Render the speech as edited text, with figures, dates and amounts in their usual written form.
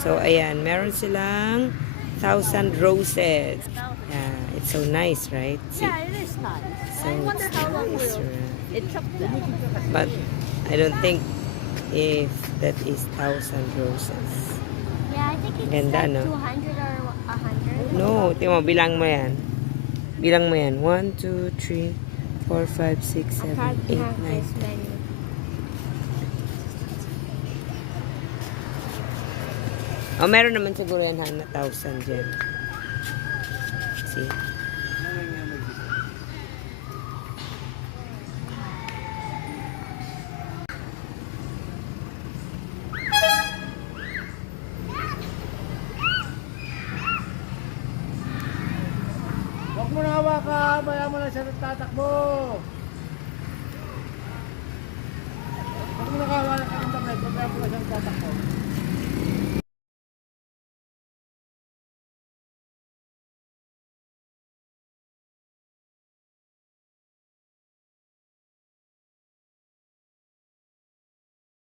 So, ayan, meron silang 1,000 roses. Yeah, it's so nice, right? See? Yeah, it is nice. So I wonder it's how long nice, will right? it took them. But I don't think if that is 1,000 roses. Yeah, I think it's Ganda, like no? 200 or 100. No, tingnan mo, bilang mo yan. Bilang mo yan. 1, 2, 3, 4, 5, 6, 7, 8, 9, 10. Oh, meron naman siguro yan 1,000 dyan. See? Huwag mo na hawakan, maya mo lang siya tatakbo. Huwag mo na hawakan ng damit, maya mo lang siya tatakbo.